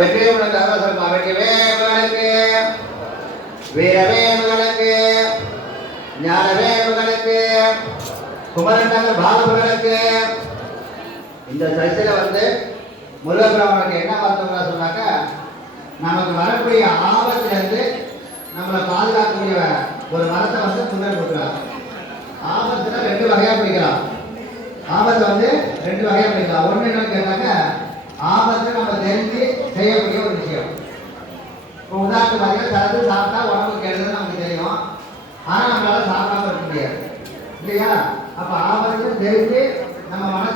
வெற்றியே உனக்கு அவசரமா வெற்றிவே மகனுக்கு வீரவே மகனுக்கு ஞானவே மகனுக்கு குமரன் பாலமுருகனுக்கு. இந்த சர்ச்சையில முருகபிராமனுக்கு என்ன வருத்தம்னா சொன்னாக்க, நமக்கு வரக்கூடிய ஆபத்திலிருந்து நம்மளை பாதுகாக்கக்கூடிய ஒரு மரத்தை முருகன் கொடுக்குறாங்க. ஆபத்துல 2 வகையா பிடிக்கலாம். ஆபத்தை 2 வகையா பிடிக்கலாம். ஒண்ணு என்னன்னு கேட்டாக்க, ஆபத்தை நம்ம தெரிஞ்சு செய்யக்கூடிய ஒரு விஷயம். இப்போ உதாரணத்துக்கு பார்த்தீங்கன்னா, தரத்து சாப்பிட்டா உடம்புக்கு கெடுதல் நமக்கு தெரியும், ஆனா நம்மளால சாப்பிடாம இருக்க முடியாது இல்லையா? அப்ப ஆபத்து தெரிஞ்சு நம்ம மனசை